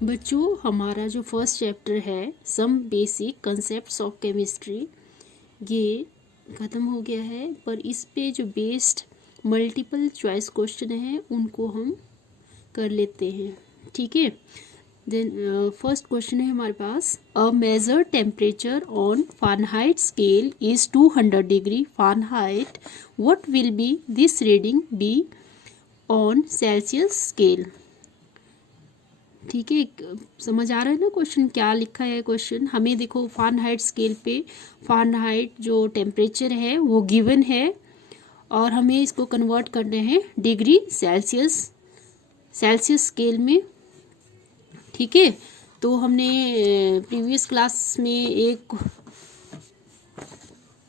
बच्चों, हमारा जो फर्स्ट चैप्टर है some basic concepts of chemistry, ये ख़त्म हो गया है। पर इस पे जो बेस्ड मल्टीपल चॉइस क्वेश्चन हैं उनको हम कर लेते हैं, ठीक है। देन फर्स्ट क्वेश्चन है हमारे पास, a measure temperature on Fahrenheit scale is 200 degree Fahrenheit, what will be this reading be on Celsius scale. ठीक है, समझ आ रहा है ना क्वेश्चन क्या लिखा है। क्वेश्चन हमें देखो फ़ारेनहाइट स्केल पे फ़ारेनहाइट जो टेम्परेचर है वो गिवन है और हमें इसको कन्वर्ट करने हैं डिग्री सेल्सियस स्केल में, ठीक है। तो हमने प्रीवियस क्लास में एक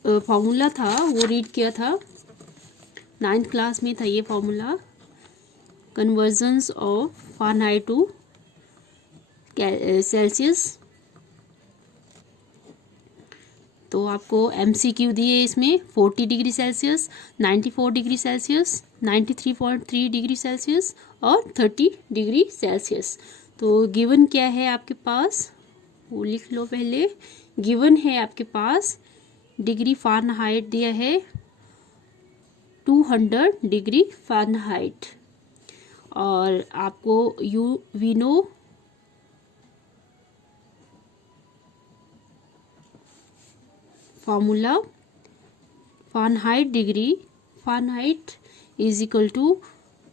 फार्मूला था वो रीड किया था, 9th क्लास में था ये formula, conversions of Fahrenheit to Celsius. तो आपको MCQ दिए इसमें 40 degree Celsius, 94 degree Celsius, 93.3 degree Celsius और 30 डिग्री सेल्सियस। तो गिवन क्या है आपके पास वो लिख लो पहले। गिवन है आपके पास डिग्री फ़ारेनहाइट दिया है 200 डिग्री फ़ारेनहाइट और आपको we know formula Fahrenheit is equal to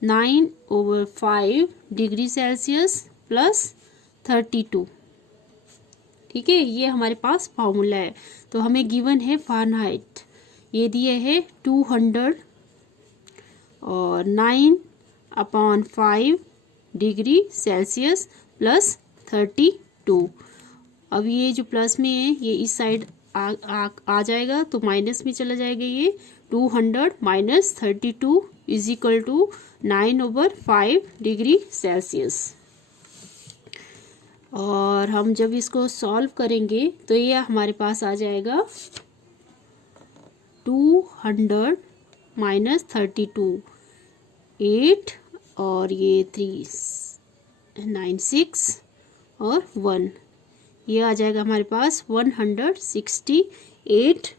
9/5 degree Celsius plus 32, ठीक है। ये हमारे पास फार्मूला है। तो हमें गिवन है फ़ारेनहाइट, ये दिए है 200 और 9/5 डिग्री सेल्सियस प्लस 32। अब ये जो प्लस में है ये इस साइड आ जाएगा तो माइनस में चला जाएगा। ये 200 minus 32 is equal to 9/5 degree Celsius. और हम जब इसको सॉल्व करेंगे तो ये हमारे पास आ जाएगा 200 माइनस 32 8 और ये 3 9 6 और 1, ये आ जाएगा हमारे पास 168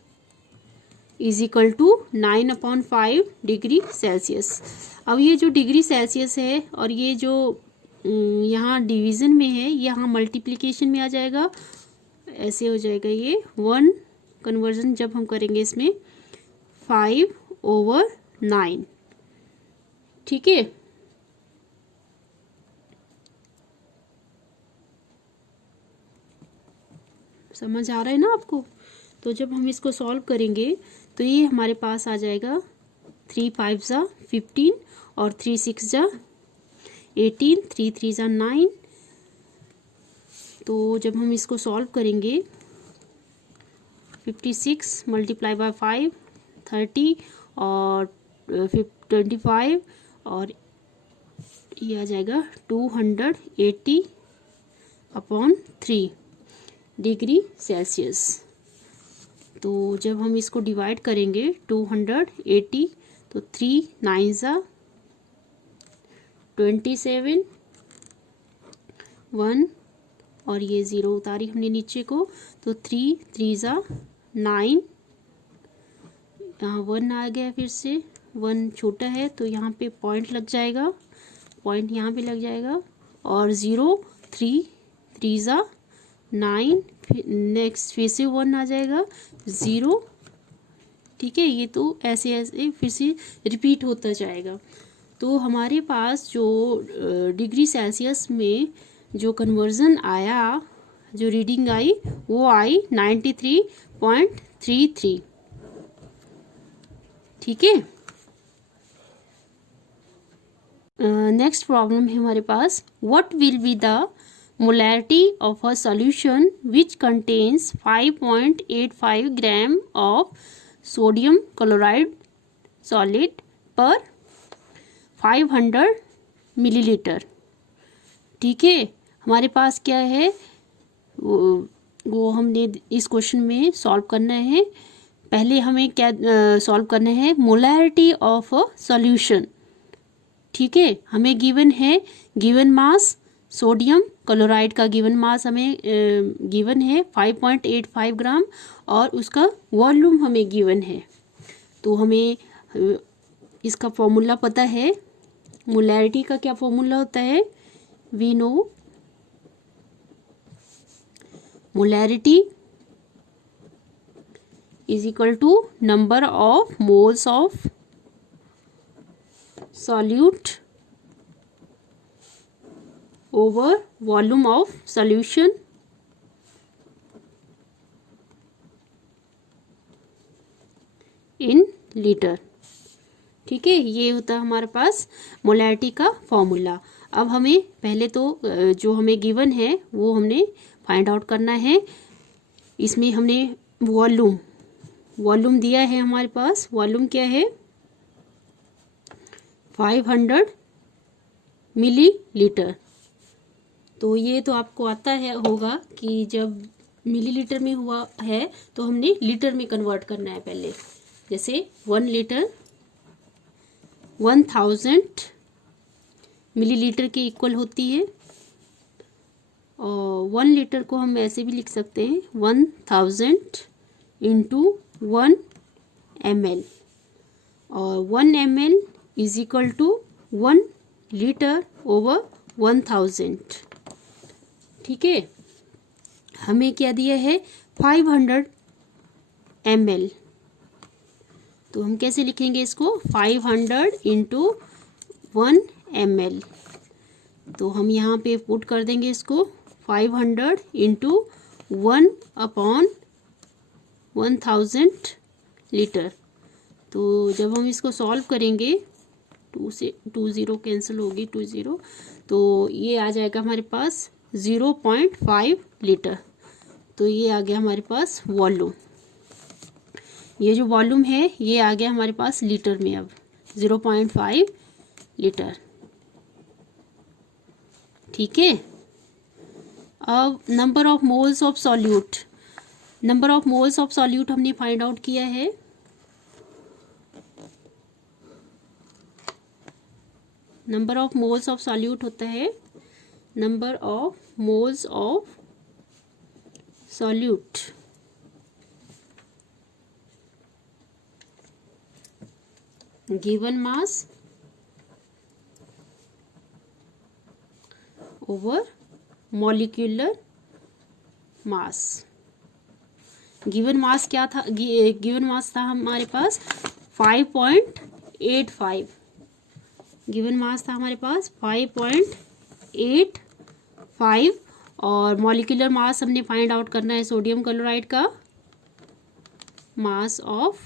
is equal to 9/5 degree Celsius. अब ये जो डिग्री सेल्सियस है और ये जो यहाँ डिवीज़न में है यहाँ मल्टीप्लिकेशन में आ जाएगा, ऐसे हो जाएगा। ये 1 कन्वर्जन जब हम करेंगे इसमें 5/9, ठीक है। समझ आ रहा है ना आपको। तो जब हम इसको सॉल्व करेंगे तो ये हमारे पास आ जाएगा 3 5 जा 15 और 3 6 जा 18, 3 3 जा 9। तो जब हम इसको सॉल्व करेंगे 56 मल्टीप्लाई बाय 5 30 और 25 और ये आ जाएगा 280/3 डिग्री सेल्सियस। तो जब हम इसको डिवाइड करेंगे 280 तो 3 9 जा 27 1 और ये 0 उतारी हमने नीचे को तो 3 3 जा 9, यहाँ 1 आ गया, फिर से 1 छोटा है तो यहाँ पे पॉइंट लग जाएगा, पॉइंट यहाँ पे लग जाएगा और 0 3 3 जा 9, नेक्स्ट फिर से 1 आ जाएगा 0, ठीक है। ये तो ऐसे ऐसे फिर से रिपीट होता जाएगा। तो हमारे पास जो डिग्री सेल्सियस में जो कन्वर्जन आया, जो रीडिंग आई वो आई 93.33, ठीक है। नेक्स्ट प्रॉब्लम है हमारे पास, what will be the molarity of a solution which contains 5.85 gram of sodium chloride solid per 500 milliliter, ठीक है। हमारे पास क्या है वो हमने इस क्वेश्चन में सॉल्व करना है। पहले हमें क्या सॉल्व करना है, मोलैरिटी ऑफ अ सॉल्यूशन, ठीक है। हमें गिवन है, गिवन मास सोडियम क्लोराइड का गिवन मास हमें गिवन है 5.85 ग्राम और उसका वॉल्यूम हमें गिवन है। तो हमें इसका फॉर्मूला पता है। मोलैरिटी का क्या फॉर्मूला होता है? We know molarity is equal to number of moles of solute over volume of solution in litre. ठीक है, ये होता है हमारे पास मोलैरिटी का फॉर्मूला। अब हमें पहले तो जो हमें गिवन है वो हमने फाइंड आउट करना है। इसमें हमने वॉल्यूम दिया है हमारे पास। वॉल्यूम क्या है? 500 मिलीलीटर। तो ये तो आपको आता है होगा कि जब मिलीलीटर में हुआ है तो हमने लीटर में कन्वर्ट करना है पहले। जैसे 1 लीटर 1000 मिलीलीटर के इक्वल होती है। और 1 लीटर को हम ऐसे भी लिख सकते हैं 1000 इंटू 1 ml। और 1 ml is equal to 1 litre over 1000। ठीक है, हमें क्या दिया है? 500 ml। तो हम कैसे लिखेंगे इसको? 500 इंटू 1 ml। तो हम यहाँ पे पुट कर देंगे इसको 500 इंटू 1 अपॉन 1000 लीटर। तो जब हम इसको सॉल्व करेंगे 2 से 2 0 कैंसिल होगी 2 0, तो ये आ जाएगा हमारे पास 0.5 लीटर। तो ये आ गया हमारे पास वॉल्यूम। ये जो वॉल्यूम है ये आ गया हमारे पास लीटर में। अब 0.5 लीटर। ठीक है, अब number of moles of solute. Number of moles of solute हमने फाइंड आउट किया है। Number of moles of solute होता है number of moles of solute given mass over molecular mass. Given mass क्या था? गिवन मास था हमारे पास 5.85। Given mass था हमारे पास 5.85 और मॉलिक्यूलर मास हमने फाइंड आउट करना है सोडियम क्लोराइड का। मास ऑफ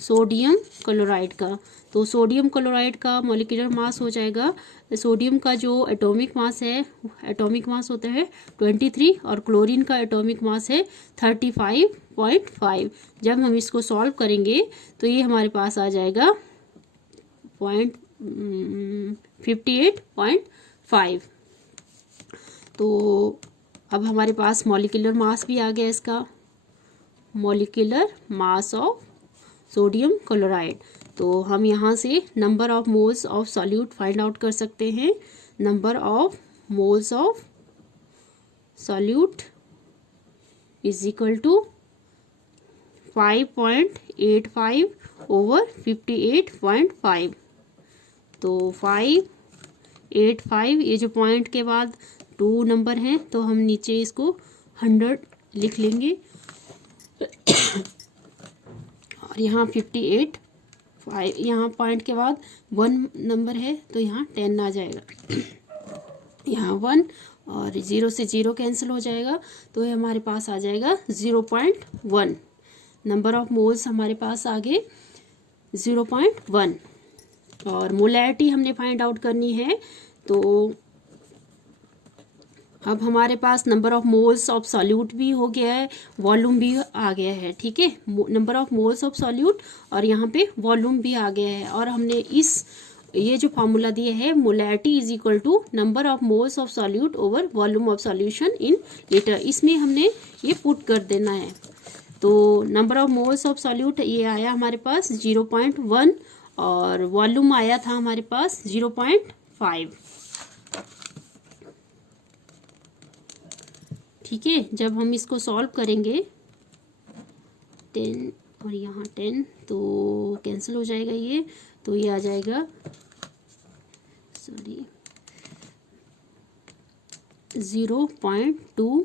सोडियम क्लोराइड का। तो सोडियम क्लोराइड का मॉलिक्यूलर मास हो जाएगा, सोडियम का जो एटॉमिक मास है, एटॉमिक मास होता है 23 और क्लोरीन का एटॉमिक मास है 35.5। जब हम इसको सॉल्व करेंगे तो ये हमारे पास आ जाएगा 58.5। तो अब हमारे पास मॉलिक्यूलर मास भी आ गया इसका, molecular mass of sodium chloride. तो हम यहाँ से number of moles of solute find out कर सकते हैं। Number of moles of solute is equal to 5.85 over 58.5। तो 585, ये जो पॉइंट के बाद 2 नंबर हैं तो हम नीचे इसको 100 लिख लेंगे और यहाँ 58, यहाँ पॉइंट के बाद 1 नंबर है तो यहाँ 10 आ जाएगा। यहाँ 1 और 0 से 0 कैंसिल हो जाएगा तो ये हमारे पास आ जाएगा 0.1। नंबर ऑफ मोल्स हमारे पास आ गए 0.1। और मोलैरिटी हमने फाइंड आउट करनी है। तो अब हमारे पास number of moles of solute भी हो गया है, वॉल्यूम भी आ गया है। ठीक है, number of moles of solute और यहाँ पे वॉल्यूम भी आ गया है। और हमने ये जो फार्मूला दिया है molarity is equal to number of moles of solute over volume of solution in litre, इसमें हमने ये पुट कर देना है। तो number of moles of solute ये आया हमारे पास 0.1 और वॉल्यूम आया था हमारे पास 0.5। ठीक है, जब हम इसको सॉल्व करेंगे 10 और यहाँ 10 तो कैंसिल हो जाएगा ये, तो ये आ जाएगा 0.2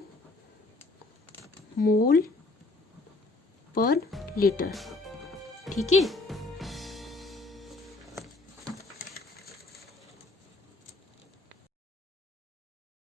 मोल पर लीटर। ठीक है।